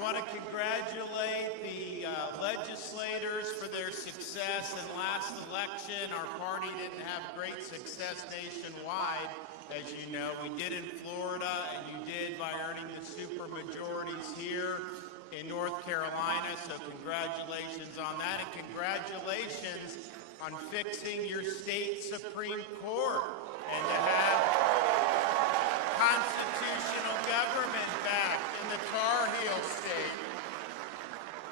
I want to congratulate the legislators for their success in last election. Our party didn't have great success nationwide, as you know. We did in Florida, and you did by earning the supermajorities here in North Carolina, so congratulations on that, and congratulations on fixing your state Supreme Court and to have constitutional government back in the Tar Heel state.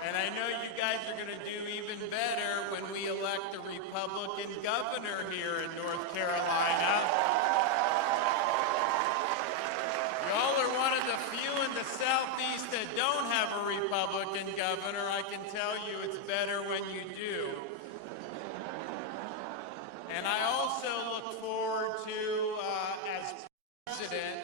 And I know you guys are going to do even better when we elect a Republican governor here in North Carolina. Y'all are one of the few in the Southeast that don't have a Republican governor. I can tell you it's better when you do. And I also look forward to, as president,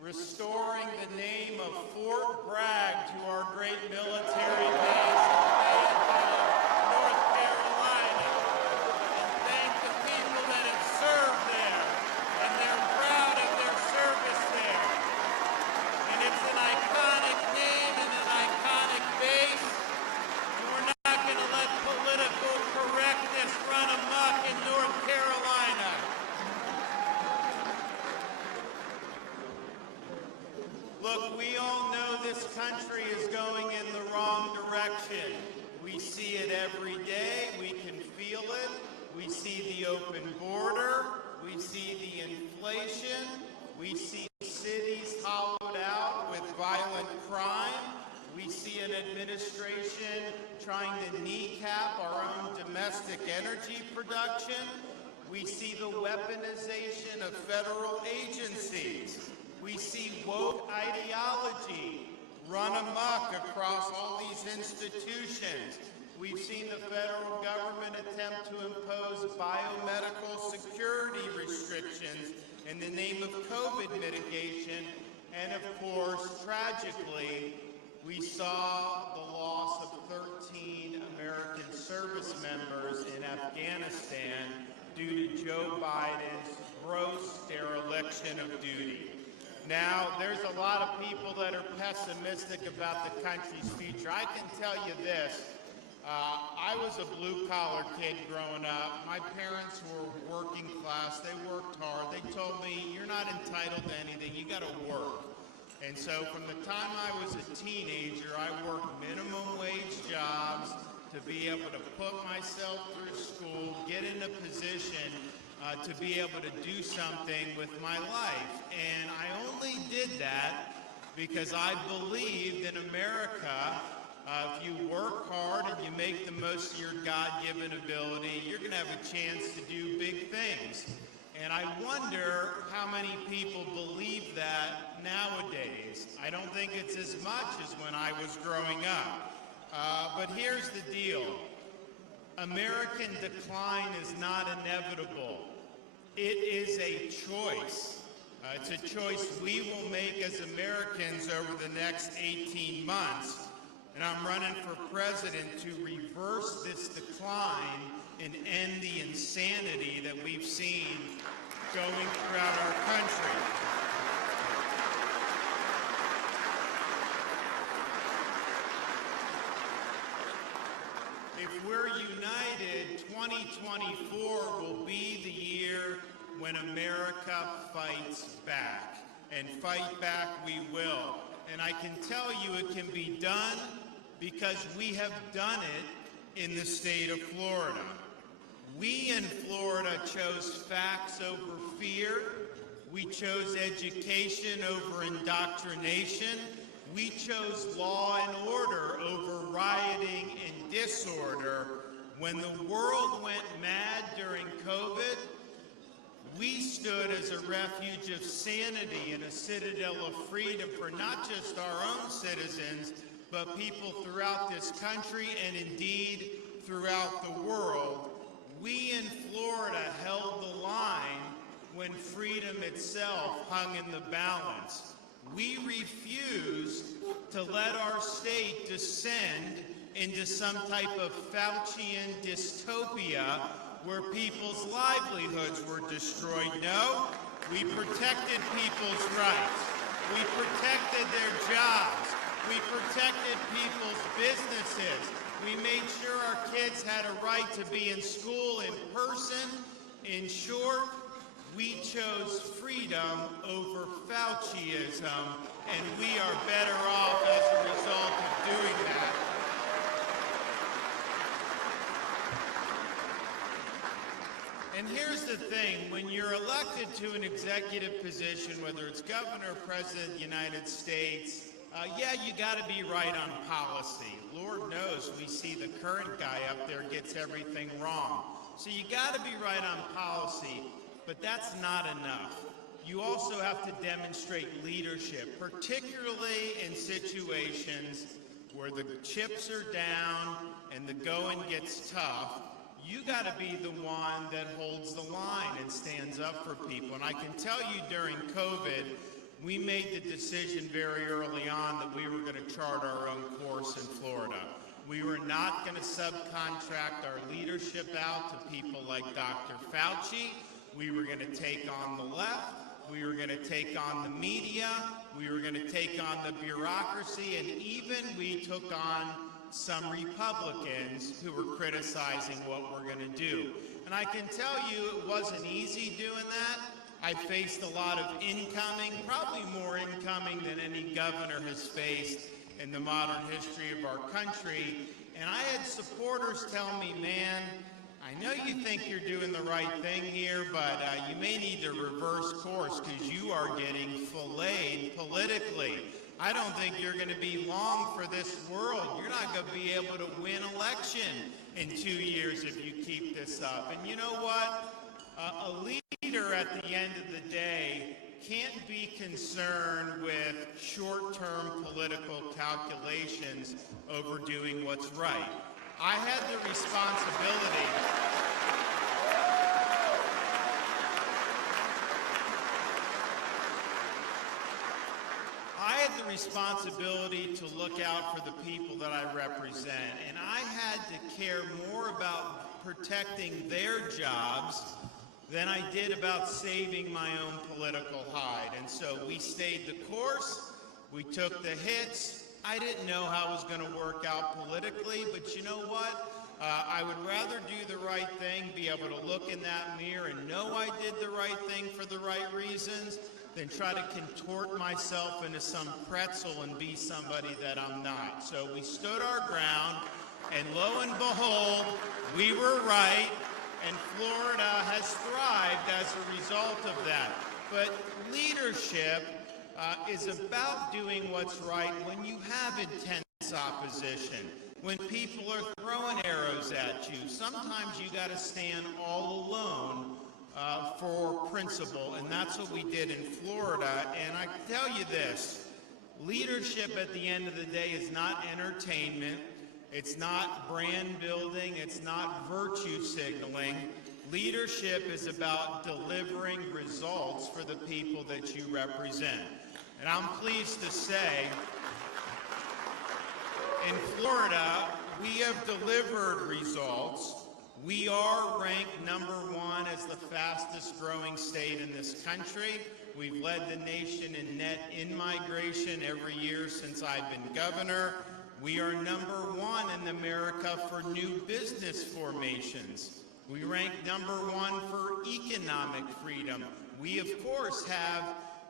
restoring the name of Fort Bragg to our great military base in Fayetteville, North Carolina. And thank the people that have served there, and they're proud of their service there. And it's an iconic name and an iconic base, and we're not going to let political correctness run amok in North Carolina. Look, we all know this country is going in the wrong direction. We see it every day. We can feel it. We see the open border. We see the inflation. We see cities hollowed out with violent crime. We see an administration trying to kneecap our own domestic energy production. We see the weaponization of federal agencies. We see woke ideology run amok across all these institutions. We've seen the federal government attempt to impose biomedical security restrictions in the name of COVID mitigation. And of course, tragically, we saw the loss of 13 American service members in Afghanistan due to Joe Biden's gross dereliction of duty. Now, there's a lot of people that are pessimistic about the country's future. I can tell you this. I was a blue-collar kid growing up. My parents were working class. They worked hard. They told me, you're not entitled to anything. You got to work. And so from the time I was a teenager, I worked minimum wage jobs to be able to put myself through school, get in a position to be able to do something with my life. And I only did that because I believed in America. If you work hard and you make the most of your God-given ability, you're going to have a chance to do big things. And I wonder how many people believe that nowadays. I don't think it's as much as when I was growing up. But here's the deal. American decline is not inevitable. It is a choice. It's a choice we will make as Americans over the next 18 months. And I'm running for president to reverse this decline and end the insanity that we've seen going throughout our country. If we're united, 2024 will be the year when America fights back. And fight back we will. And I can tell you it can be done because we have done it in the state of Florida. We in Florida chose facts over fear. We chose education over indoctrination. We chose law and order over rioting and disorder. When the world went mad during COVID, we stood as a refuge of sanity and a citadel of freedom for not just our own citizens, but people throughout this country and indeed throughout the world. We in Florida held the line when freedom itself hung in the balance. We refused to let our state descend into some type of Faucian dystopia where people's livelihoods were destroyed. No, we protected people's rights. We protected their jobs. We protected people's businesses. We made sure our kids had a right to be in school in person. In short, we chose freedom over Fauciism, and we are better off as a result of doing that. And here's the thing, when you're elected to an executive position, whether it's governor or president of the United States, yeah, you got to be right on policy. Lord knows we see the current guy up there gets everything wrong. So you got to be right on policy, but that's not enough. You also have to demonstrate leadership, particularly in situations where the chips are down and the going gets tough. You got to be the one that holds the line and stands up for people. And I can tell you during COVID, we made the decision very early on that we were going to chart our own course in Florida. We were not going to subcontract our leadership out to people like Dr. Fauci. We were going to take on the left. We were going to take on the media. We were going to take on the bureaucracy. And even we took on some Republicans who were criticizing what we're going to do. And I can tell you it wasn't easy doing that. I faced a lot of incoming, probably more incoming than any governor has faced in the modern history of our country. And I had supporters tell me, man, I know you think you're doing the right thing here, but you may need to reverse course because you are getting filleted politically. I don't think you're going to be long for this world. You're not going to be able to win election in 2 years if you keep this up. And you know what? A leader at the end of the day can't be concerned with short-term political calculations over doing what's right. I had the responsibility. I had the responsibility to look out for the people that I represent, and I had to care more about protecting their jobs than I did about saving my own political hide. And so we stayed the course, we took the hits. I didn't know how it was going to work out politically, but you know what? I would rather do the right thing, be able to look in that mirror and know I did the right thing for the right reasons, than try to contort myself into some pretzel and be somebody that I'm not. So we stood our ground, and lo and behold, we were right, and Florida has thrived as a result of that. But leadership is about doing what's right when you have intense opposition, when people are throwing arrows at you. Sometimes you got to stand all alone for principle, and that's what we did in Florida. And I tell you this, leadership at the end of the day is not entertainment, it's not brand building, it's not virtue signaling. Leadership is about delivering results for the people that you represent. And I'm pleased to say, in Florida, we have delivered results. We are ranked #1 as the fastest growing state in this country. We've led the nation in net in-migration every year since I've been governor. We are #1 in America for new business formations. We rank #1 for economic freedom. We, of course, have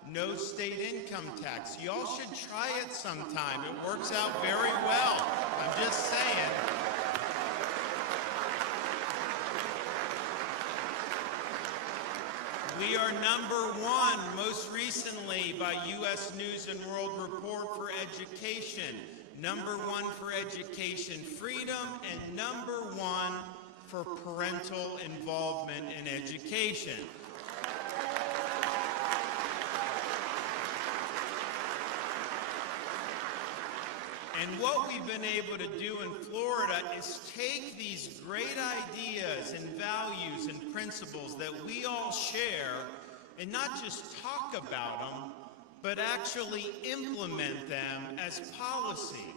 no state income tax. Y'all should try it sometime. It works out very well. I'm just saying. We are #1 most recently by U.S. News and World Report for education, #1 for education freedom, and #1 for parental involvement in education. And what we've been able to do in Florida is take these great ideas and values and principles that we all share and not just talk about them, but actually implement them as policy.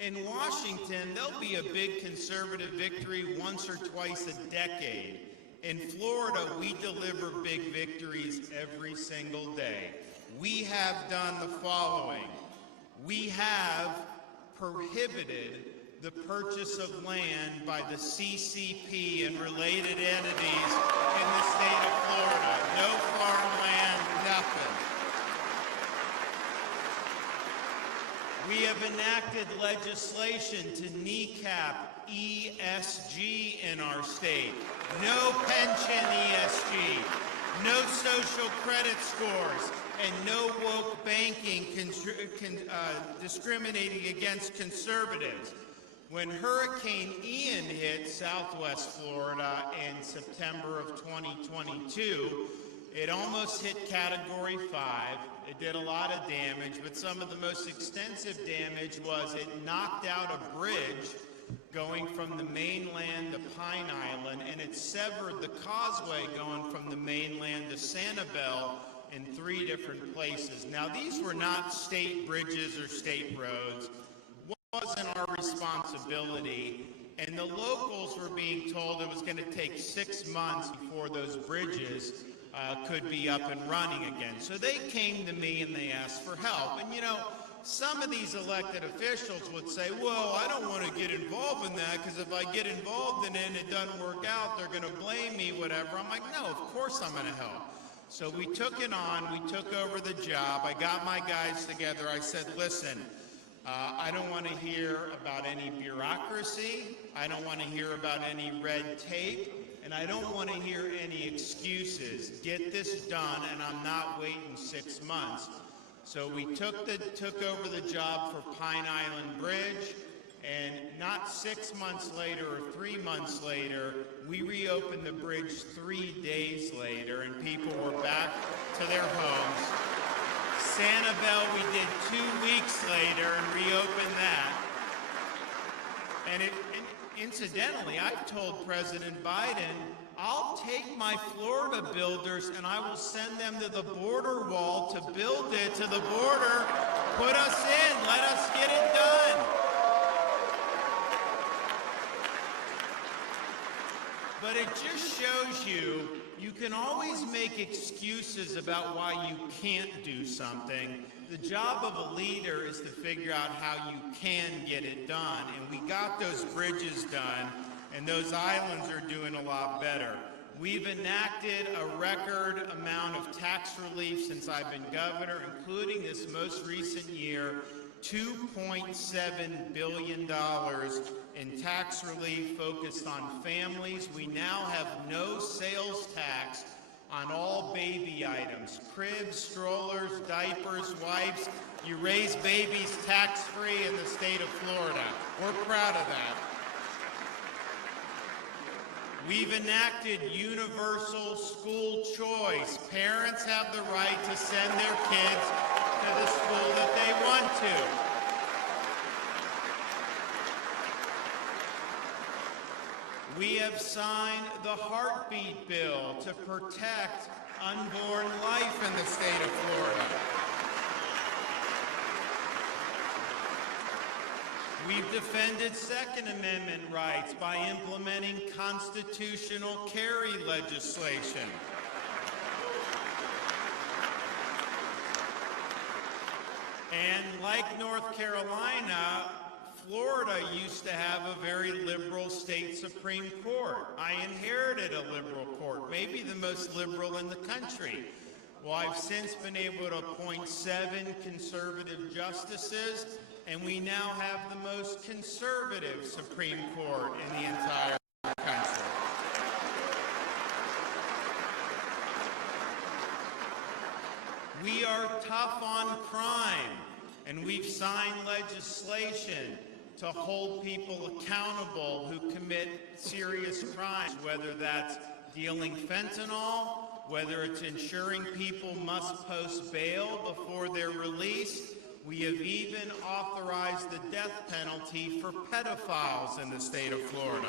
In Washington, there'll be a big conservative victory once or twice a decade. In Florida, we deliver big victories every single day. We have done the following. We have prohibited the purchase of land by the CCP and related entities in the state of Florida. No farmland, nothing. We have enacted legislation to kneecap ESG in our state. No pension ESG, no social credit scores, and no woke banking discriminating against conservatives. When Hurricane Ian hit Southwest Florida in September of 2022, it almost hit Category 5. It did a lot of damage, but some of the most extensive damage was it knocked out a bridge going from the mainland to Pine Island, and it severed the causeway going from the mainland to Sanibel in 3 different places. Now, these were not state bridges or state roads. It wasn't our responsibility, and the locals were being told it was going to take 6 months before those bridges could be up and running again. So they came to me and they asked for help. And you know, some of these elected officials would say, well, I don't want to get involved in that because if I get involved in it and it doesn't work out, they're going to blame me, whatever. I'm like, no, of course I'm going to help. So we took it on, we took over the job, I got my guys together, I said, listen, I don't want to hear about any bureaucracy, I don't want to hear about any red tape, and I don't want to hear any excuses. Get this done, and I'm not waiting 6 months. So we took over the job for Pine Island Bridge, and not 6 months later or 3 months later, we reopened the bridge 3 days later, and people were back to their homes. Sanibel, we did 2 weeks later and reopened that. And incidentally, I've told President Biden, I'll take my Florida builders and I will send them to the border wall to build it to the border. Put us in, let us get it done. But it just shows you, you can always make excuses about why you can't do something. The job of a leader is to figure out how you can get it done. And we got those bridges done, and those islands are doing a lot better. We've enacted a record amount of tax relief since I've been governor, including this most recent year, $2.7 billion in tax relief focused on families. We now have no sales tax on all baby items, cribs, strollers, diapers, wipes. You raise babies tax-free in the state of Florida. We're proud of that. We've enacted universal school choice. Parents have the right to send their kids to the school that they want to. We have signed the heartbeat bill to protect unborn life in the state of Florida. We've defended Second Amendment rights by implementing constitutional carry legislation. And like North Carolina, Florida used to have a very liberal state Supreme Court. I inherited a liberal court, maybe the most liberal in the country. Well, I've since been able to appoint 7 conservative justices, and we now have the most conservative Supreme Court in the entire country. We are tough on crime, and we've signed legislation to hold people accountable who commit serious crimes, whether that's dealing fentanyl, whether it's ensuring people must post bail before they're released. We have even authorized the death penalty for pedophiles in the state of Florida.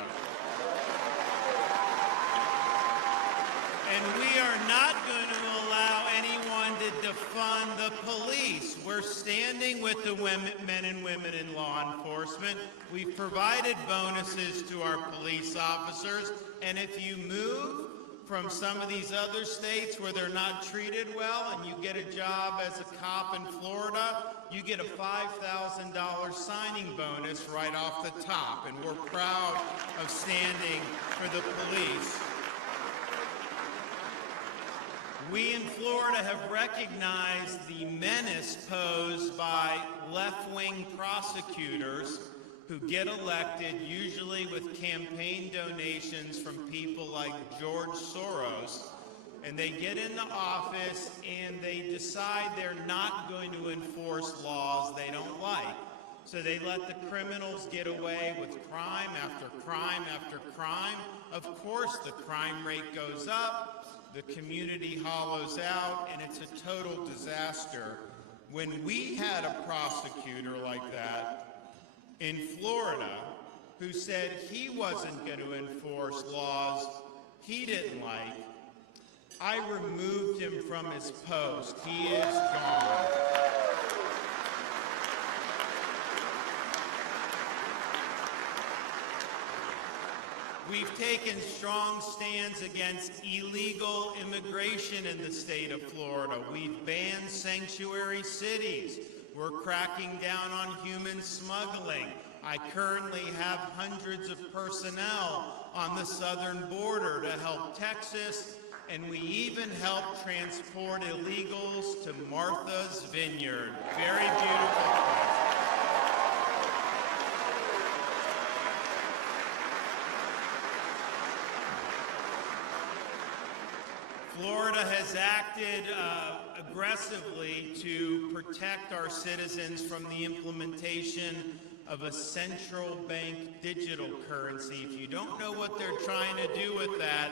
And we are not going to allow anyone to defund the police. We're standing with the men and women in law enforcement. We've provided bonuses to our police officers, and if you move from some of these other states where they're not treated well and you get a job as a cop in Florida, you get a $5,000 signing bonus right off the top, and we're proud of standing for the police. We in Florida have recognized the menace posed by left-wing prosecutors who get elected, usually with campaign donations from people like George Soros, and they get into office and they decide they're not going to enforce laws they don't like. So they let the criminals get away with crime after crime after crime. Of course, the crime rate goes up, the community hollows out, and it's a total disaster. When we had a prosecutor like that in Florida who said he wasn't going to enforce laws he didn't like, I removed him from his post. He is gone. We've taken strong stands against illegal immigration in the state of Florida. We've banned sanctuary cities. We're cracking down on human smuggling. I currently have hundreds of personnel on the southern border to help Texas, and we even help transport illegals to Martha's Vineyard. Very beautiful place. Florida has acted aggressively to protect our citizens from the implementation of a central bank digital currency. If you don't know what they're trying to do with that,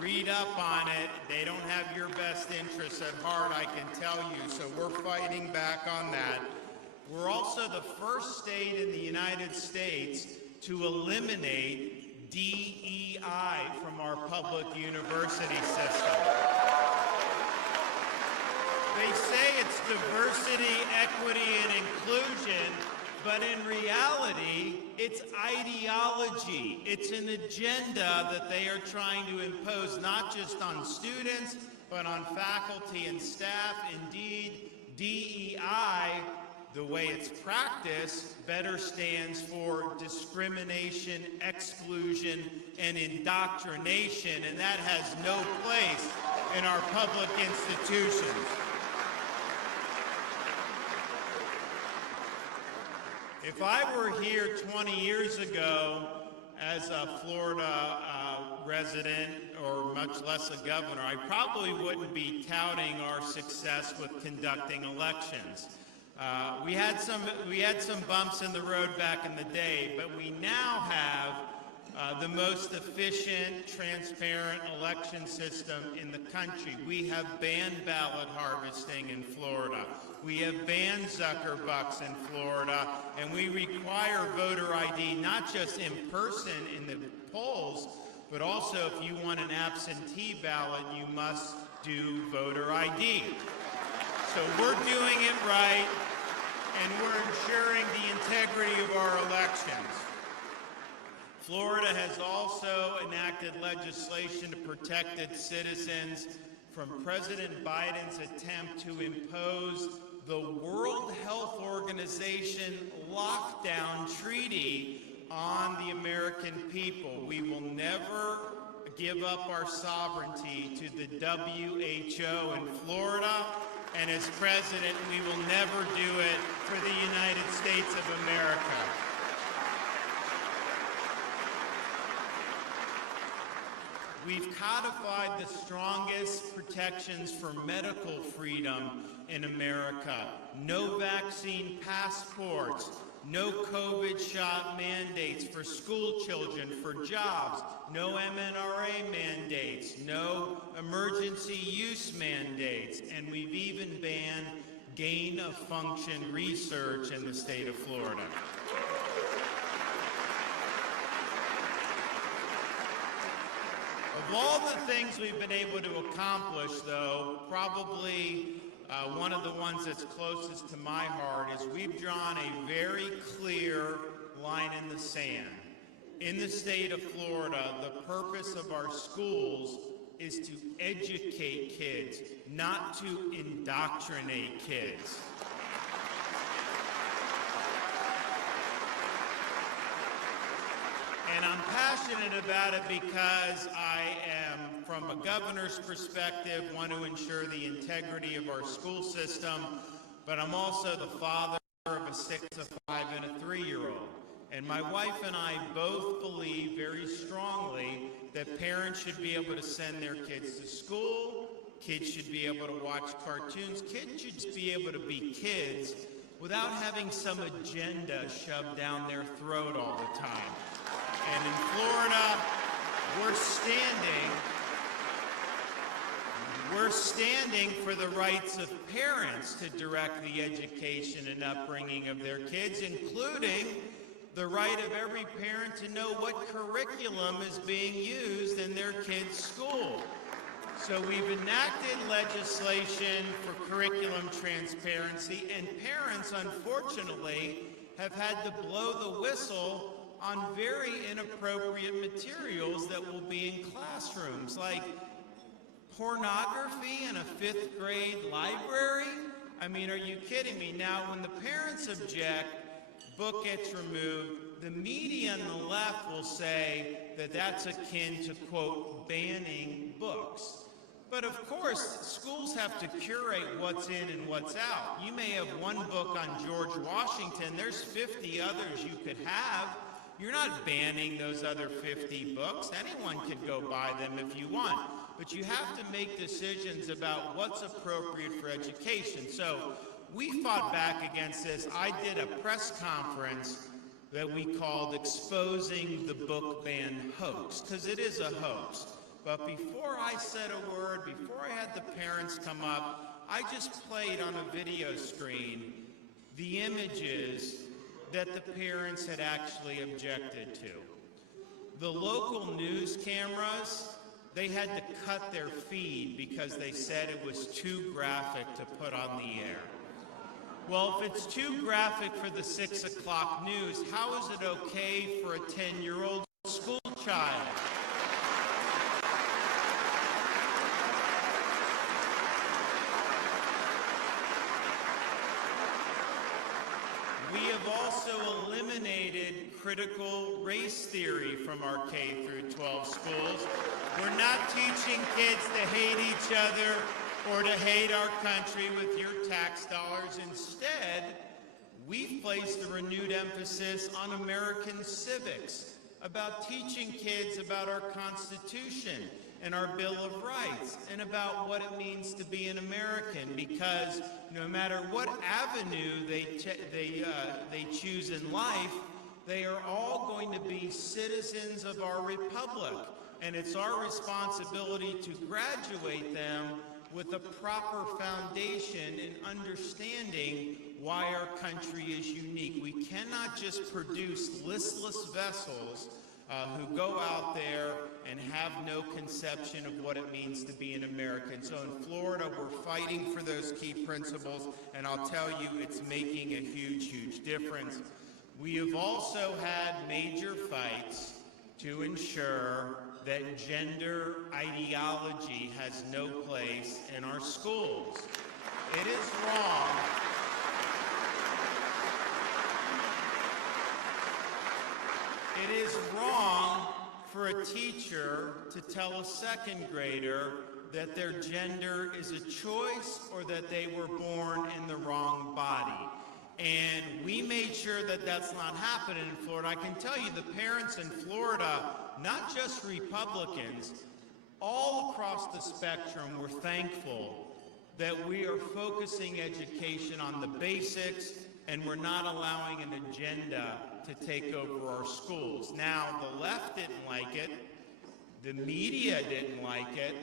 read up on it. They don't have your best interests at heart, I can tell you, so we're fighting back on that. We're also the first state in the United States to eliminate DEI from our public university system. They say it's diversity, equity, and inclusion, but in reality, it's ideology. It's an agenda that they are trying to impose not just on students, but on faculty and staff. Indeed, DEI, the way it's practiced, better stands for discrimination, exclusion, and indoctrination, and that has no place in our public institutions. If I were here 20 years ago as a Florida resident, or much less a governor, I probably wouldn't be touting our success with conducting elections. We had some bumps in the road back in the day, but we now have the most efficient, transparent election system in the country. We have banned ballot harvesting in Florida. We have banned Zuckerbucks in Florida, and we require voter ID not just in person in the polls, but also if you want an absentee ballot, you must do voter ID. So we're doing it right, and we're ensuring the integrity of our elections. Florida has also enacted legislation to protect its citizens from President Biden's attempt to impose the World Health Organization lockdown treaty on the American people. We will never give up our sovereignty to the WHO in Florida, and as president, we will never do it for the United States of America. We've codified the strongest protections for medical freedom in America. No vaccine passports, no COVID shot mandates for school children, for jobs, no MNRA mandates, no emergency use mandates, and we've even banned gain-of-function research in the state of Florida. Of all the things we've been able to accomplish, though, probably one of the ones that's closest to my heart is we've drawn a very clear line in the sand. In the state of Florida, the purpose of our schools is to educate kids, not to indoctrinate kids. And I'm passionate about it because I am, from a governor's perspective, want to ensure the integrity of our school system, but I'm also the father of a 6, a 5, and a 3-year-old. And my wife and I both believe very strongly that parents should be able to send their kids to school, kids should be able to watch cartoons, kids should just be able to be kids without having some agenda shoved down their throat all the time. And in Florida, we're standing for the rights of parents to direct the education and upbringing of their kids, including the right of every parent to know what curriculum is being used in their kids' school. So we've enacted legislation for curriculum transparency, and parents, unfortunately, have had to blow the whistle on very inappropriate materials that will be in classrooms, like pornography in a 5th grade library. I mean, are you kidding me? Now, when the parents object, book gets removed. The media on the left will say that that's akin to, quote, banning books. But of course, schools have to curate what's in and what's out. You may have one book on George Washington. There's 50 others you could have. You're not banning those other 50 books. Anyone can go buy them if you want. But you have to make decisions about what's appropriate for education. So we fought back against this. I did a press conference that we called Exposing the Book Ban Hoax, because it is a hoax. But before I said a word, before I had the parents come up, I just played on a video screen the images that the parents had actually objected to. The local news cameras, they had to cut their feed because they said it was too graphic to put on the air. Well, if it's too graphic for the 6 o'clock news, how is it okay for a 10-year-old school child? We have also eliminated critical race theory from our K through 12 schools. We're not teaching kids to hate each other or to hate our country with your tax dollars. Instead, we've placed a renewed emphasis on American civics, about teaching kids about our Constitution and our Bill of Rights, and about what it means to be an American, because no matter what avenue they choose in life, they are all going to be citizens of our republic, and it's our responsibility to graduate them with a proper foundation in understanding why our country is unique. We cannot just produce listless vessels who go out there and have no conception of what it means to be an American. So in Florida, we're fighting for those key principles, and I'll tell you, it's making a huge, huge difference. We have also had major fights to ensure that gender ideology has no place in our schools. It is wrong. It is wrong for a teacher to tell a 2nd grader that their gender is a choice or that they were born in the wrong body. And we made sure that that's not happening in Florida. I can tell you the parents in Florida, not just Republicans, all across the spectrum were thankful that we are focusing education on the basics and we're not allowing an agenda to take over our schools. Now, the left didn't like it, the media didn't like it,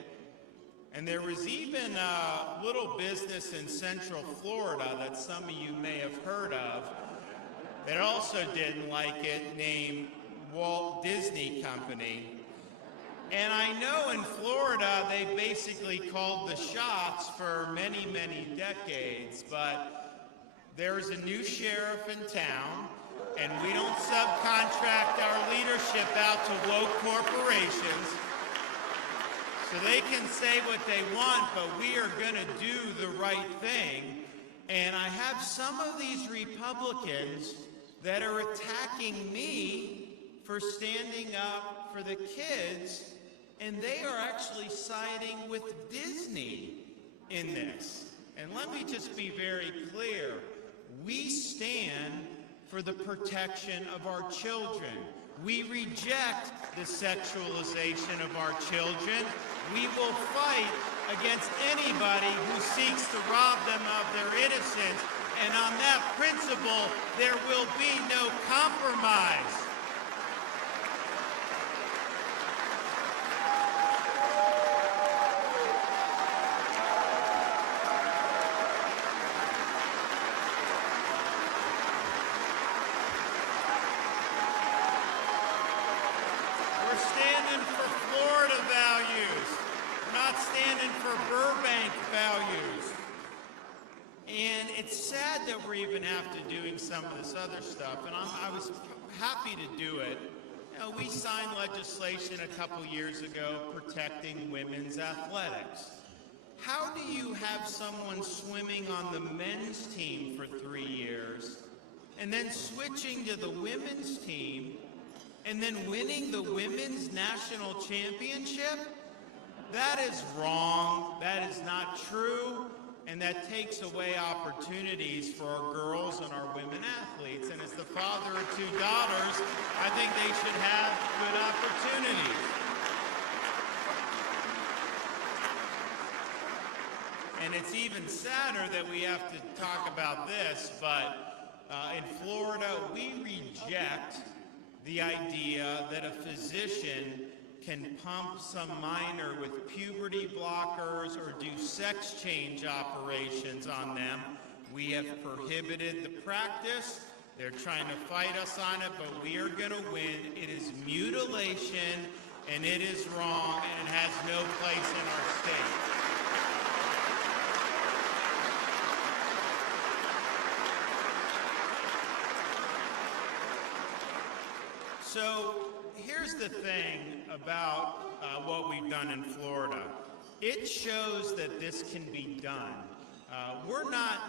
and there was even a little business in Central Florida that some of you may have heard of that also didn't like it, named Walt Disney Company. And I know in Florida they basically called the shots for many, many decades, but there's a new sheriff in town, and we don't subcontract our leadership out to woke corporations. So they can say what they want, but we are going to do the right thing. And I have some of these Republicans that are attacking me for standing up for the kids, and they are actually siding with Disney in this. And let me just be very clear. We stand for the protection of our children. We reject the sexualization of our children. We will fight against anybody who seeks to rob them of their innocence. And on that principle, there will be no compromise. We're standing for Florida values. We're not standing for Burbank values. And it's sad that we're even after doing some of this other stuff, and I was happy to do it. You know, we signed legislation a couple years ago protecting women's athletics. How do you have someone swimming on the men's team for 3 years, and then switching to the women's team, and then winning the women's national championship? That is wrong. That is not true. And that takes away opportunities for our girls and our women athletes. And as the father of 2 daughters, I think they should have good opportunities. And it's even sadder that we have to talk about this, but in Florida, we reject the idea that a physician can pump some minor with puberty blockers or do sex change operations on them. We have prohibited the practice. They're trying to fight us on it, but we are going to win. It is mutilation, and it is wrong, and it has no place in our state. So here's the thing about what we've done in Florida. It shows that this can be done. We're not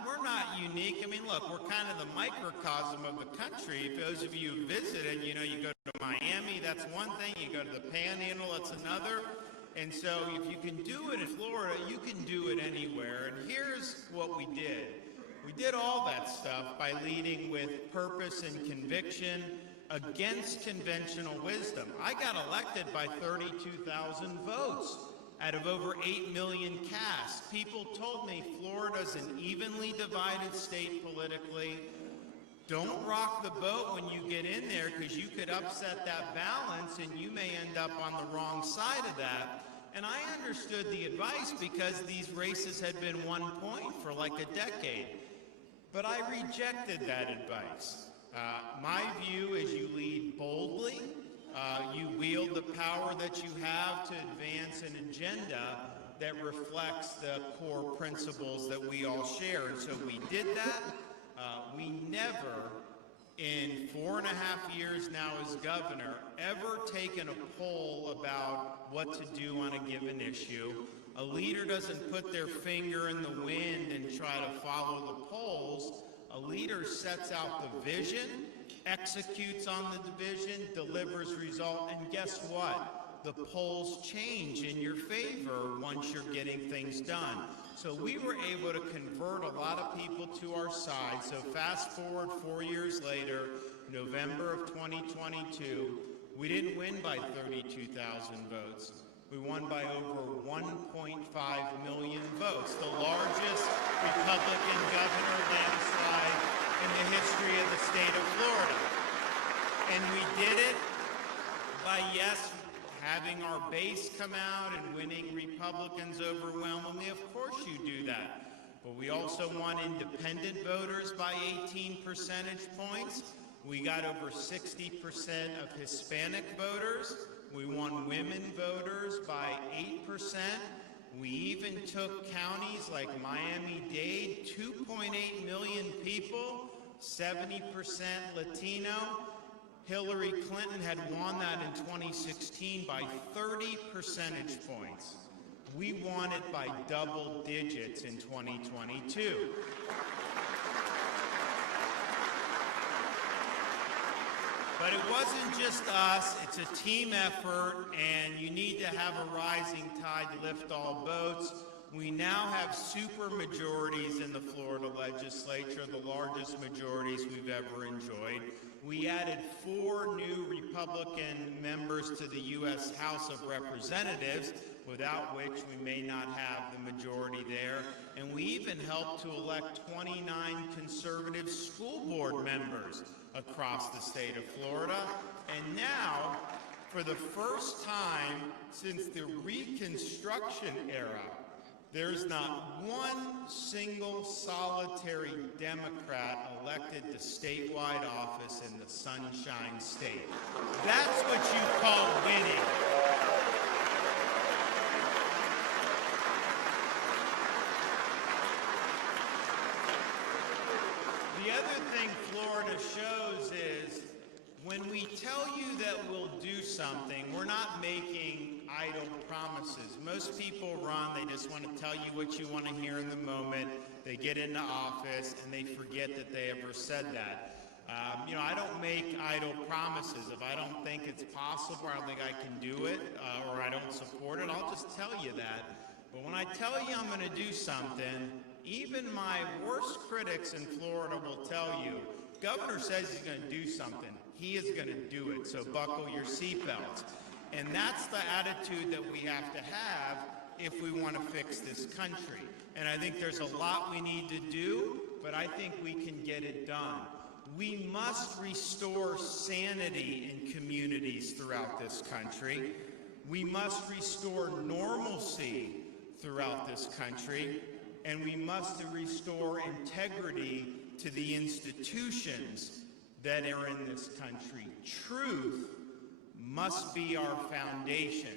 unique. I mean, look, we're kind of the microcosm of the country. For those of you who visited, you know, you go to Miami, that's one thing. You go to the Panhandle, that's another. And so if you can do it in Florida, you can do it anywhere. And here's what we did. We did all that stuff by leading with purpose and conviction against conventional wisdom. I got elected by 32,000 votes out of over 8 million cast. People told me Florida's an evenly divided state politically. Don't rock the boat when you get in there, because you could upset that balance and you may end up on the wrong side of that. And I understood the advice because these races had been 1 point for like a decade. But I rejected that advice. My view is you lead boldly, you wield the power that you have to advance an agenda that reflects the core principles that we all share. And so we did that. We never, in 4.5 years now as governor, ever taken a poll about what to do on a given issue. A leader doesn't put their finger in the wind and try to follow the polls. A leader sets out the vision, executes on the vision, delivers result, and guess what? The polls change in your favor once you're getting things done. So we were able to convert a lot of people to our side. So fast forward 4 years later, November of 2022, we didn't win by 32,000 votes. We won by over 1.5 million votes, the largest Republican governor landslide in the history of the state of Florida. And we did it by, yes, having our base come out and winning Republicans overwhelmingly. Of course you do that. But we also won independent voters by 18 percentage points. We got over 60% of Hispanic voters. We won women voters by 8%. We even took counties like Miami-Dade, 2.8 million people, 70% Latino. Hillary Clinton had won that in 2016 by 30 percentage points. We won it by double digits in 2022. But it wasn't just us, it's a team effort, and you need to have a rising tide lift all boats. We now have super majorities in the Florida legislature, the largest majorities we've ever enjoyed. We added 4 new Republican members to the U.S. House of Representatives, without which we may not have the majority there. And we even helped to elect 29 conservative school board members across the state of Florida. And now, for the first time since the Reconstruction era, there's not one single solitary Democrat elected to statewide office in the Sunshine State. That's what you call winning. The other thing Florida shows is when we tell you that we'll do something, we're not making idle promises. Most people run, they just want to tell you what you want to hear in the moment. They get into office and they forget that they ever said that. I don't make idle promises. If I don't think it's possible, I don't think I can do it, or I don't support it, I'll just tell you that. But when I tell you I'm going to do something, even my worst critics in Florida will tell you, Governor says he's going to do something. He is going to do it, so buckle your seatbelts. And that's the attitude that we have to have if we want to fix this country. And I think there's a lot we need to do, but I think we can get it done. We must restore sanity in communities throughout this country. We must restore normalcy throughout this country. And we must restore integrity to the institutions that are in this country. Truth must be our foundation,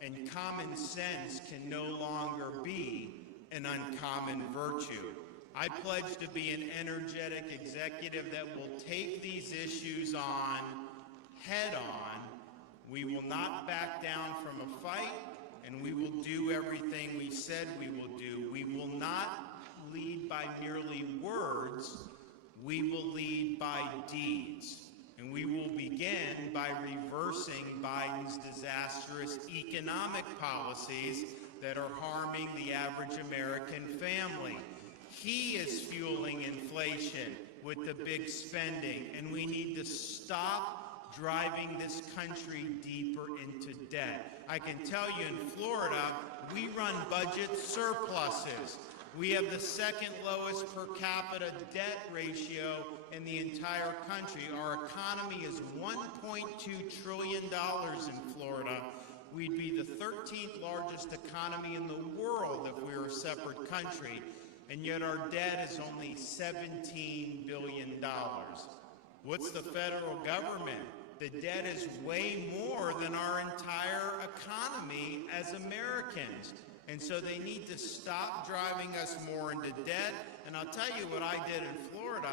and common sense can no longer be an uncommon virtue. I pledge to be an energetic executive that will take these issues on head on. We will not back down from a fight, and we will do everything we said we will do. We will not lead by merely words. We will lead by deeds. And we will begin by reversing Biden's disastrous economic policies that are harming the average American family. He is fueling inflation with the big spending, and we need to stop driving this country deeper into debt. I can tell you in Florida, we run budget surpluses. We have the second lowest per capita debt ratio in the entire country. Our economy is $1.2 trillion in Florida. We'd be the 13th largest economy in the world if we were a separate country, and yet our debt is only $17 billion. What's the federal government? The debt is way more than our entire economy as Americans. And so they need to stop driving us more into debt. And I'll tell you what I did in Florida.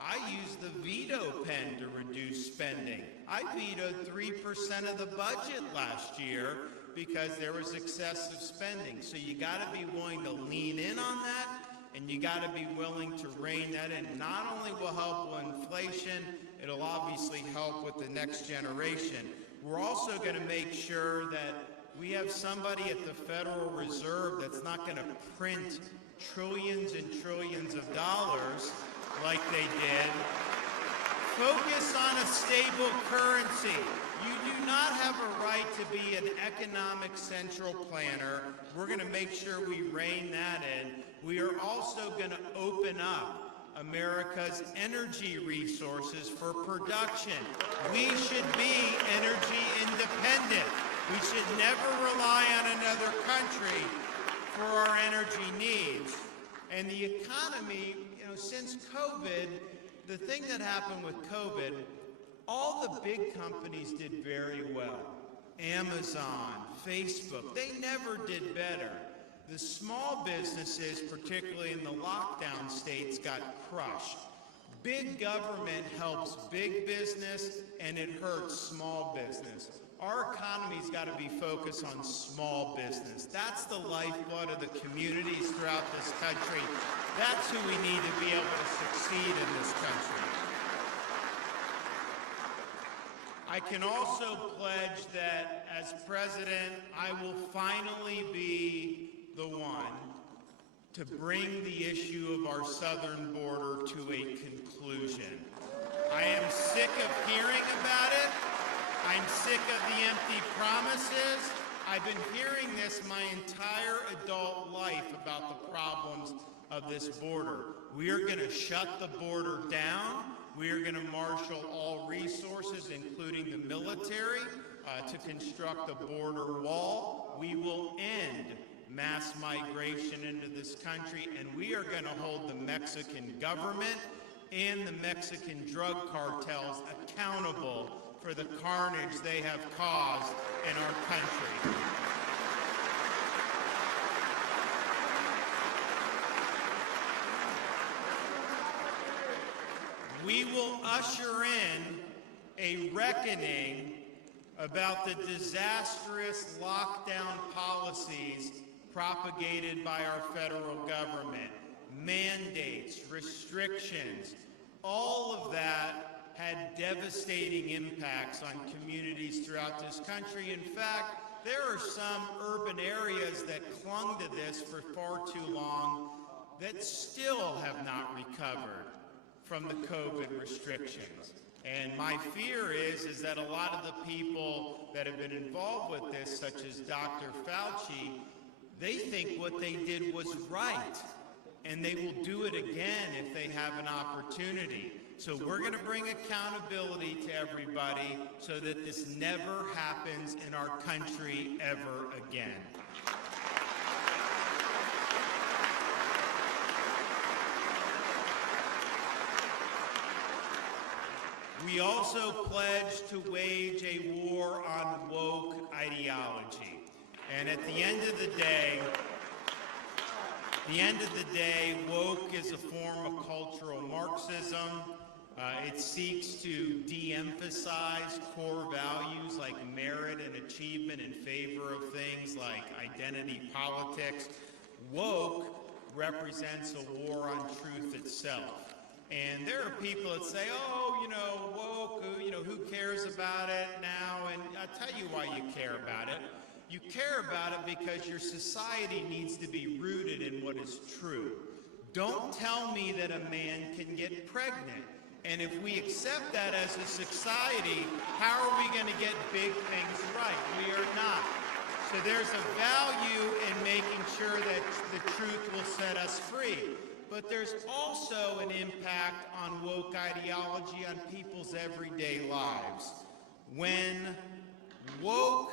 I used the veto pen to reduce spending. I vetoed 3% of the budget last year because there was excessive spending. So you got to be willing to lean in on that, and you got to be willing to rein that in. Not only will help with inflation, it'll obviously help with the next generation. We're also going to make sure that we have somebody at the Federal Reserve that's not going to print trillions and trillions of dollars like they did. Focus on a stable currency. You do not have a right to be an economic central planner. We're going to make sure we rein that in. We are also going to open up America's energy resources for production. We should be energy independent. We should never rely on another country for our energy needs. And the economy, since COVID, the thing that happened with COVID, all the big companies did very well. Amazon, Facebook, they never did better. The small businesses, particularly in the lockdown states, got crushed. Big government helps big business and it hurts small business. Our economy's got to be focused on small business. That's the lifeblood of the communities throughout this country. That's who we need to be able to succeed in this country. I can also pledge that as president, I will finally be the one to bring the issue of our southern border to a conclusion. I am sick of hearing about it. I'm sick of the empty promises. I've been hearing this my entire adult life about the problems of this border. We are going to shut the border down. We are going to marshal all resources, including the military, to construct a border wall. We will end mass migration into this country, and we are going to hold the Mexican government and the Mexican drug cartels accountable for the carnage they have caused in our country. We will usher in a reckoning about the disastrous lockdown policies propagated by our federal government. Mandates, restrictions, all of that had devastating impacts on communities throughout this country. In fact, there are some urban areas that clung to this for far too long that still have not recovered from the COVID restrictions. And my fear is that a lot of the people that have been involved with this, such as Dr. Fauci, they think what they did was right, and they will do it again if they have an opportunity. So we're going to bring accountability to everybody so that this never happens in our country ever again. We also pledge to wage a war on woke ideology. And at the end of the day, woke is a form of cultural Marxism. It seeks to de-emphasize core values like merit and achievement in favor of things like identity politics. Woke represents a war on truth itself. And there are people that say, oh, woke, who cares about it now? And I'll tell you why you care about it. You care about it because your society needs to be rooted in what is true. Don't tell me that a man can get pregnant. And if we accept that as a society, how are we going to get big things right? We are not. So there's a value in making sure that the truth will set us free. But there's also an impact on woke ideology on people's everyday lives. When woke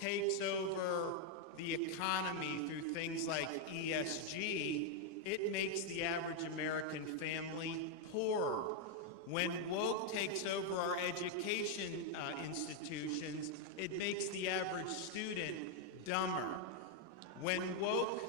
takes over the economy through things like ESG, it makes the average American family poorer. When woke takes over our education institutions, it makes the average student dumber. When woke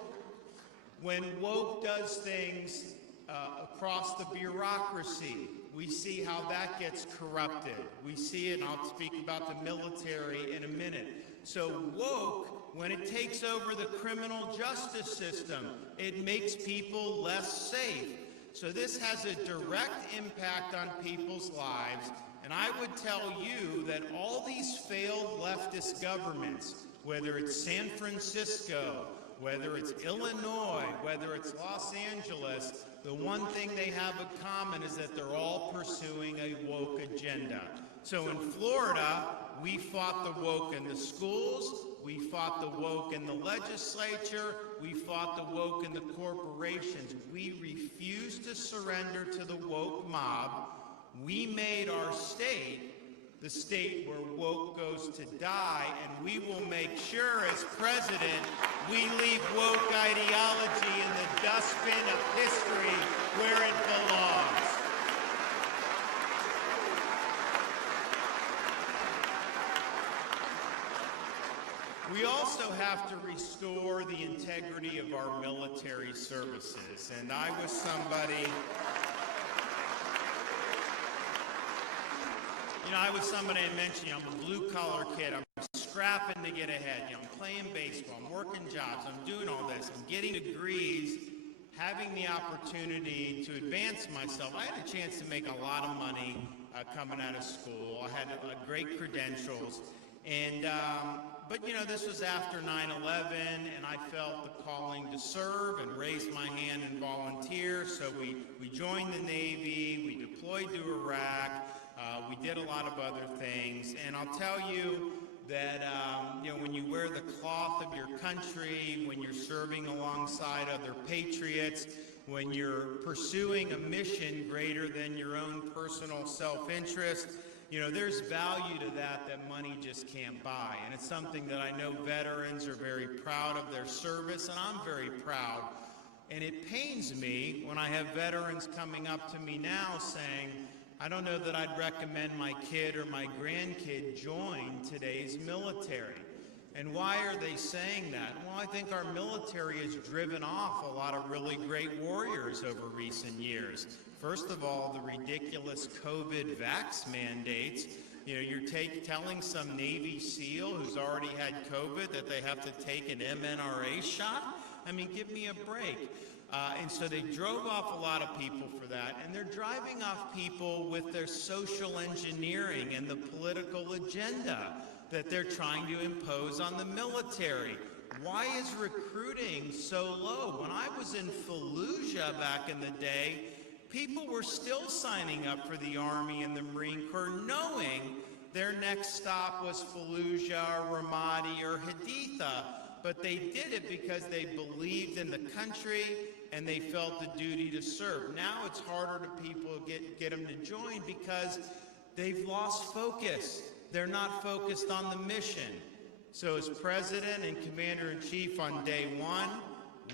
does things across the bureaucracy, we see how that gets corrupted. We see it, and I'll speak about the military in a minute. So woke, when it takes over the criminal justice system, it makes people less safe. So this has a direct impact on people's lives, and I would tell you that all these failed leftist governments, whether it's San Francisco, whether it's Illinois, whether it's Los Angeles, the one thing they have in common is that they're all pursuing a woke agenda. So in Florida, we fought the woke in the schools, we fought the woke in the legislature, we fought the woke in the corporations. We refused to surrender to the woke mob. We made our state the state where woke goes to die, and we will make sure as president we leave woke ideology in the dustbin of history where it belongs. We also have to restore the integrity of our military services, and I was somebody I was somebody I mentioned, I'm a blue-collar kid. I'm scrapping to get ahead. I'm playing baseball. I'm working jobs. I'm doing all this. I'm getting degrees, having the opportunity to advance myself. I had a chance to make a lot of money coming out of school. I had great credentials. And, but this was after 9/11, and I felt the calling to serve and raise my hand and volunteer. So we joined the Navy, we deployed to Iraq, we did a lot of other things. And I'll tell you that, when you wear the cloth of your country, when you're serving alongside other patriots, when you're pursuing a mission greater than your own personal self-interest, there's value to that money just can't buy. And it's something that I know veterans are very proud of their service, and I'm very proud. And it pains me when I have veterans coming up to me now saying, I don't know that I'd recommend my kid or my grandkid join today's military. And why are they saying that? Well, I think our military has driven off a lot of really great warriors over recent years. First of all, the ridiculous COVID vax mandates. You're telling some Navy SEAL who's already had COVID that they have to take an mRNA shot? I mean, give me a break. And so they drove off a lot of people for that, and they're driving off people with their social engineering and the political agenda that they're trying to impose on the military. Why is recruiting so low? When I was in Fallujah back in the day, people were still signing up for the Army and the Marine Corps knowing their next stop was Fallujah or Ramadi or Haditha. But they did it because they believed in the country and they felt the duty to serve. Now it's harder to people get them to join because they've lost focus. They're not focused on the mission. So as President and Commander-in-Chief on day one,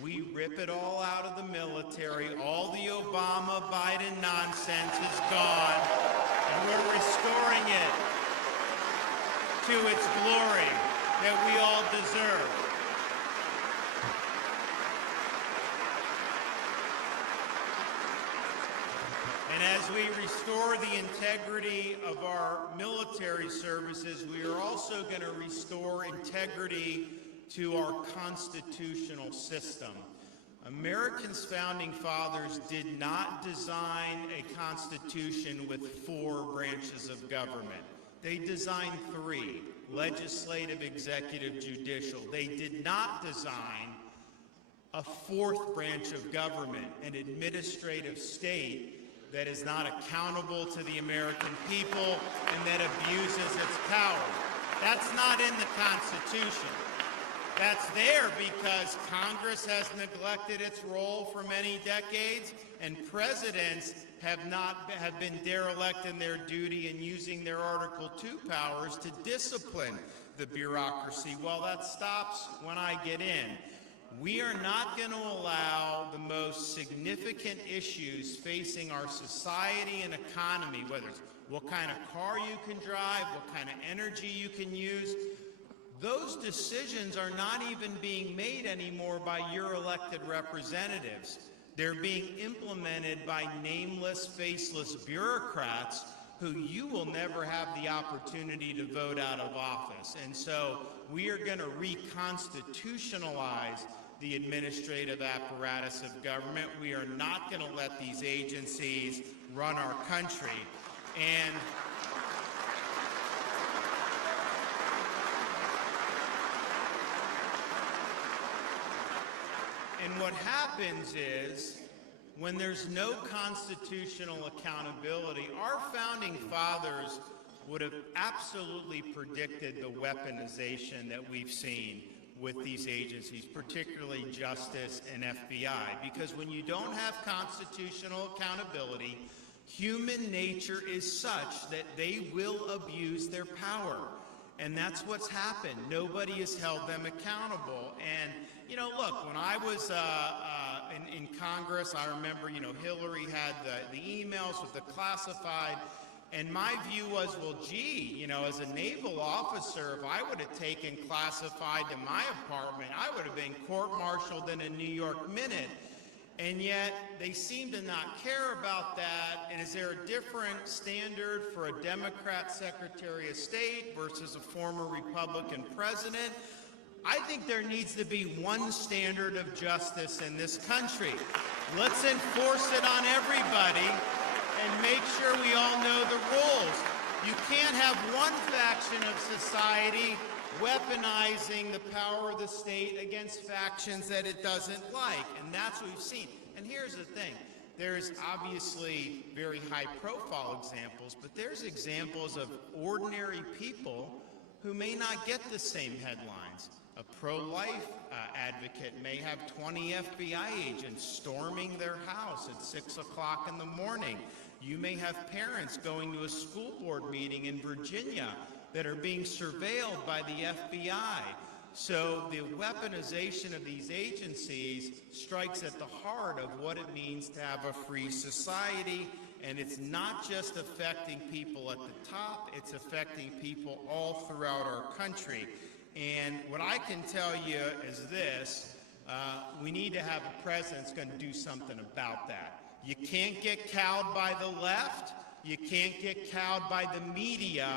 we rip it all out of the military. All the Obama-Biden nonsense is gone, and we're restoring it to its glory that we all deserve. And as we restore the integrity of our military services, we are also going to restore integrity to our constitutional system. America's founding fathers did not design a constitution with 4 branches of government. They designed 3, legislative, executive, judicial. They did not design a 4th branch of government, an administrative state that is not accountable to the American people and that abuses its power. That's not in the Constitution. That's there because Congress has neglected its role for many decades, and presidents have been derelict in their duty in using their Article II powers to discipline the bureaucracy. Well, that stops when I get in. We are not going to allow the most significant issues facing our society and economy, whether it's what kind of car you can drive, what kind of energy you can use. Those decisions are not even being made anymore by your elected representatives. They're being implemented by nameless, faceless bureaucrats who you will never have the opportunity to vote out of office. And so we are going to reconstitutionalize the administrative apparatus of government. We are not going to let these agencies run our country. And what happens is, when there's no constitutional accountability, our founding fathers would have absolutely predicted the weaponization that we've seen with these agencies, particularly Justice and FBI, because when you don't have constitutional accountability, human nature is such that they will abuse their power. And that's what's happened. Nobody has held them accountable. And, look, when I was in Congress, I remember, Hillary had the emails with the classified. And my view was, well, gee, as a naval officer, if I would have taken classified to my apartment, I would have been court-martialed in a New York minute. And yet they seem to not care about that. And is there a different standard for a Democrat Secretary of State versus a former Republican president? I think there needs to be one standard of justice in this country. Let's enforce it on everybody and make sure we all know the rules. You can't have one faction of society weaponizing the power of the state against factions that it doesn't like, and that's what we've seen. And here's the thing. There's obviously very high-profile examples, but there's examples of ordinary people who may not get the same headlines. A pro-life advocate may have 20 FBI agents storming their house at 6 o'clock in the morning. You may have parents going to a school board meeting in Virginia that are being surveilled by the FBI. So the weaponization of these agencies strikes at the heart of what it means to have a free society, and it's not just affecting people at the top, it's affecting people all throughout our country. And what I can tell you is this, we need to have a president that's going to do something about that. You can't get cowed by the left, you can't get cowed by the media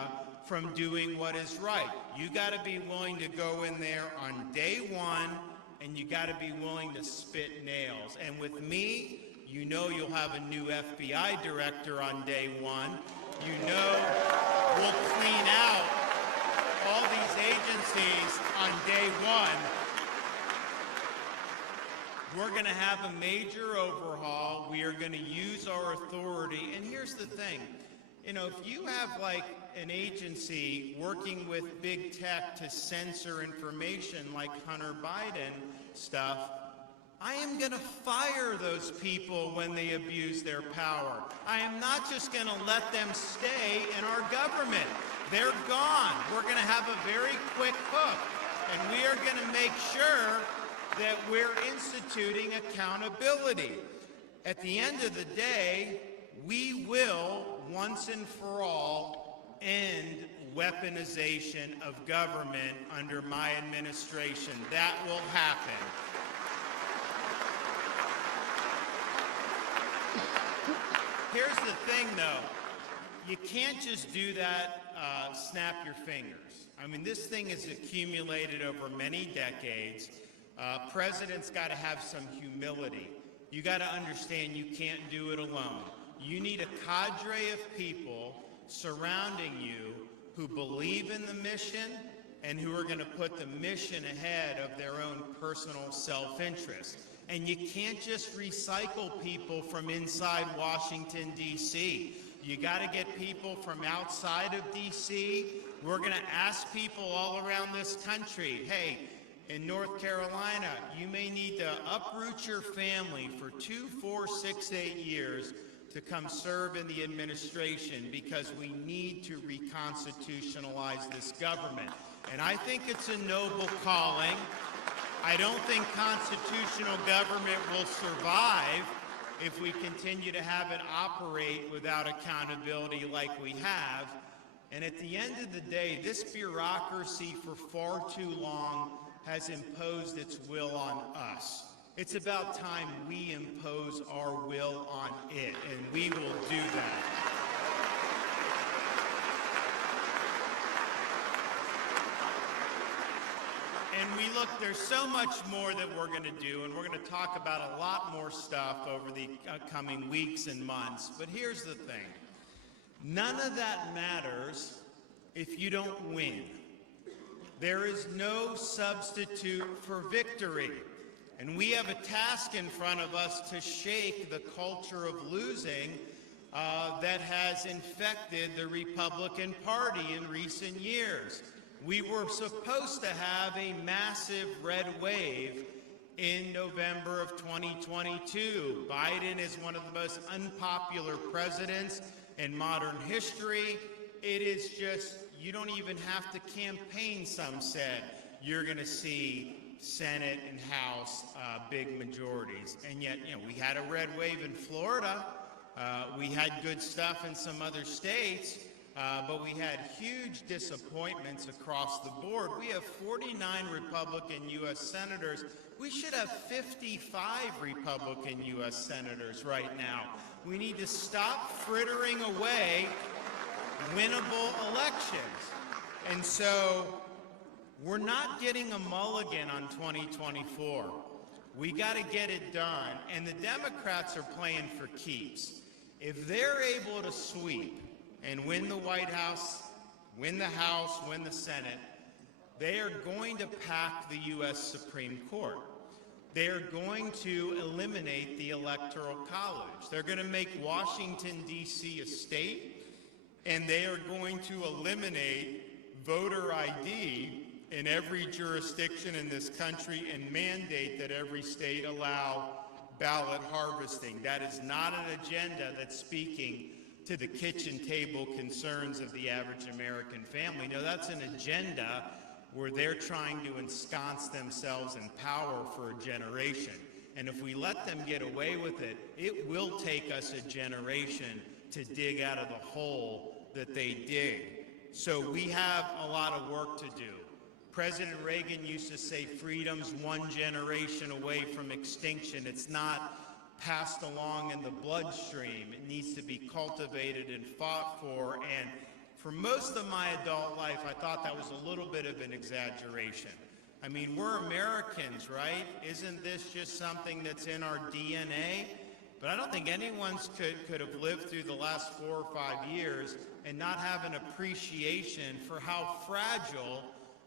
from doing what is right. You got to be willing to go in there on day one, and you got to be willing to spit nails. And with me, you know you'll have a new FBI director on day one. You know we'll clean out all these agencies on day one. We're going to have a major overhaul. We are going to use our authority. And here's the thing. You know, if you have like an agency working with big tech to censor information like Hunter Biden stuff, I am going to fire those people when they abuse their power. I am not just going to let them stay in our government. They're gone. We're going to have a very quick hook, and we are going to make sure that we're instituting accountability. At the end of the day, we will, once and for all, end weaponization of government under my administration. That will happen. Here's the thing, though. You can't just do that, snap your fingers. I mean, this thing has accumulated over many decades. Presidents got to have some humility. You got to understand you can't do it alone. You need a cadre of people surrounding you who believe in the mission and who are going to put the mission ahead of their own personal self-interest. And you can't just recycle people from inside Washington, D.C. You got to get people from outside of D.C. We're going to ask people all around this country, hey, in North Carolina, you may need to uproot your family for 2, 4, 6, 8 years to come serve in the administration because we need to reconstitutionalize this government. And I think it's a noble calling. I don't think constitutional government will survive if we continue to have it operate without accountability like we have. And at the end of the day, this bureaucracy for far too long has imposed its will on us. It's about time we impose our will on it, and we will do that. And there's so much more that we're going to do, and we're going to talk about a lot more stuff over the coming weeks and months. But here's the thing. None of that matters if you don't win. There is no substitute for victory. And we have a task in front of us to shake the culture of losing that has infected the Republican Party in recent years. We were supposed to have a massive red wave in November of 2022. Biden is one of the most unpopular presidents in modern history. It is just, you don't even have to campaign, some said. You're going to see Senate and House big majorities. And yet, we had a red wave in Florida. We had good stuff in some other states. but we had huge disappointments across the board. We have 49 Republican U.S. senators. We should have 55 Republican U.S. senators right now. We need to stop frittering away winnable elections. And so we're not getting a mulligan on 2024. We got to get it done. And the Democrats are playing for keeps. If they're able to sweep and win the White House, win the House, win the Senate, they are going to pack the U.S. Supreme Court. They are going to eliminate the Electoral College. They're going to make Washington, D.C. a state, and they are going to eliminate voter ID in every jurisdiction in this country and mandate that every state allow ballot harvesting. That is not an agenda that's speaking to the kitchen table concerns of the average American family. No, that's an agenda where they're trying to ensconce themselves in power for a generation. And if we let them get away with it, it will take us a generation to dig out of the hole that they dig. So we have a lot of work to do. President Reagan used to say freedom's one generation away from extinction. It's not passed along in the bloodstream. It needs to be cultivated and fought for. And for most of my adult life, I thought that was a little bit of an exaggeration. I mean, we're Americans, right? Isn't this just something that's in our DNA? But I don't think anyone could have lived through the last 4 or 5 years and not have an appreciation for how fragile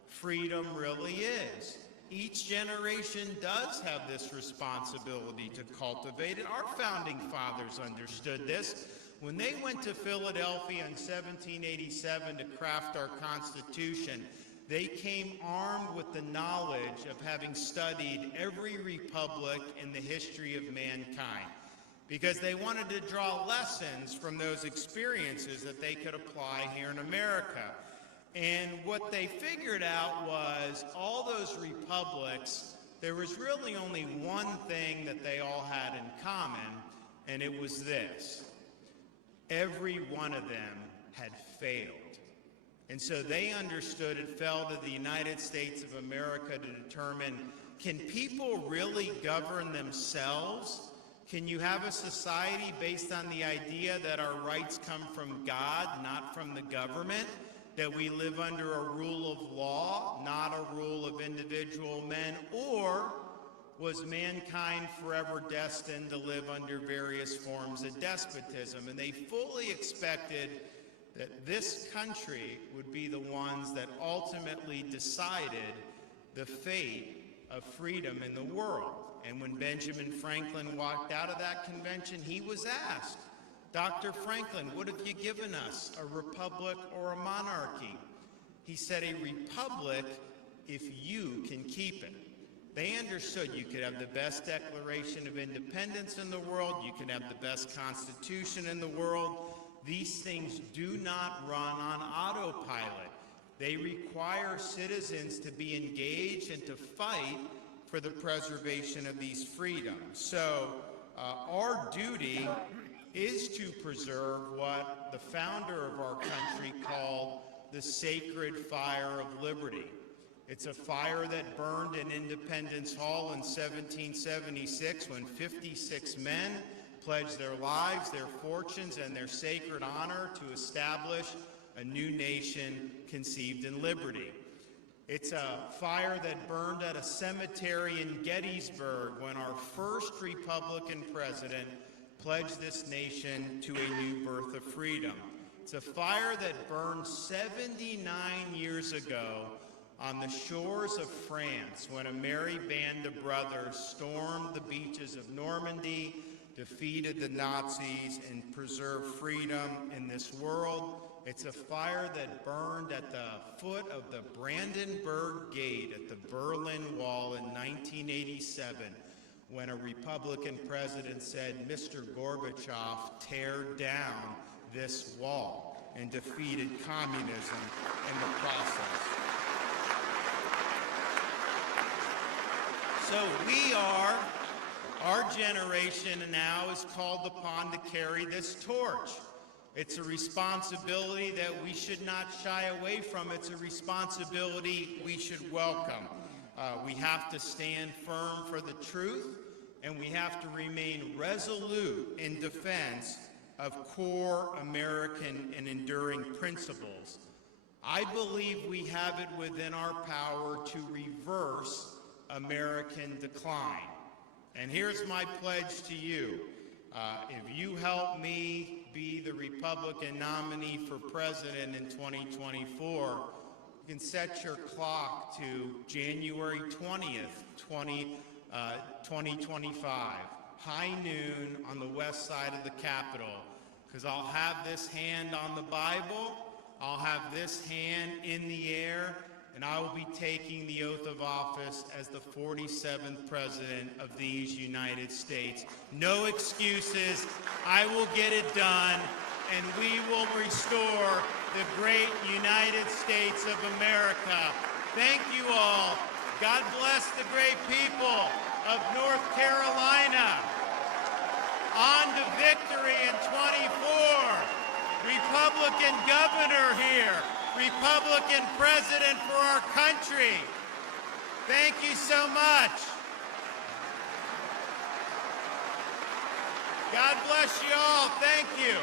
freedom really is. Each generation does have this responsibility to cultivate it. Our founding fathers understood this. When they went to Philadelphia in 1787 to craft our Constitution, they came armed with the knowledge of having studied every republic in the history of mankind, because they wanted to draw lessons from those experiences that they could apply here in America. And what they figured out was all those republics, there was really only one thing that they all had in common, and it was this: every one of them had failed. And so they understood it fell to the United States of America to determine, can people really govern themselves? Can you have a society based on the idea that our rights come from God, not from the government? That we live under a rule of law, not a rule of individual men? Or was mankind forever destined to live under various forms of despotism? And they fully expected that this country would be the ones that ultimately decided the fate of freedom in the world. And when Benjamin Franklin walked out of that convention, he was asked, Dr. Franklin, what have you given us, a republic or a monarchy? He said, a republic if you can keep it. They understood you could have the best Declaration of Independence in the world, you can have the best Constitution in the world. These things do not run on autopilot. They require citizens to be engaged and to fight for the preservation of these freedoms. So our duty is to preserve what the founder of our country called the sacred fire of liberty. It's a fire that burned in Independence Hall in 1776 when 56 men pledged their lives, their fortunes, and their sacred honor to establish a new nation conceived in liberty. It's a fire that burned at a cemetery in Gettysburg when our first Republican president pledged this nation to a new birth of freedom. It's a fire that burned 79 years ago on the shores of France when a merry band of brothers stormed the beaches of Normandy, defeated the Nazis, and preserved freedom in this world. It's a fire that burned at the foot of the Brandenburg Gate at the Berlin Wall in 1987 when a Republican president said, Mr. Gorbachev, tear down this wall, and defeated communism in the process. So our generation now is called upon to carry this torch. It's a responsibility that we should not shy away from. It's a responsibility we should welcome. We have to stand firm for the truth, and we have to remain resolute in defense of core American and enduring principles. I believe we have it within our power to reverse American decline. And here's my pledge to you. If you help me be the Republican nominee for president in 2024, you can set your clock to January 20th, 2025, high noon on the west side of the Capitol, because I'll have this hand on the Bible, I'll have this hand in the air, and I will be taking the oath of office as the 47th President of these United States. No excuses. I will get it done, and we will restore the great United States of America. Thank you all. God bless the great people of North Carolina. On to victory in 24. Republican governor here. Republican president for our country. Thank you so much. God bless you all. Thank you.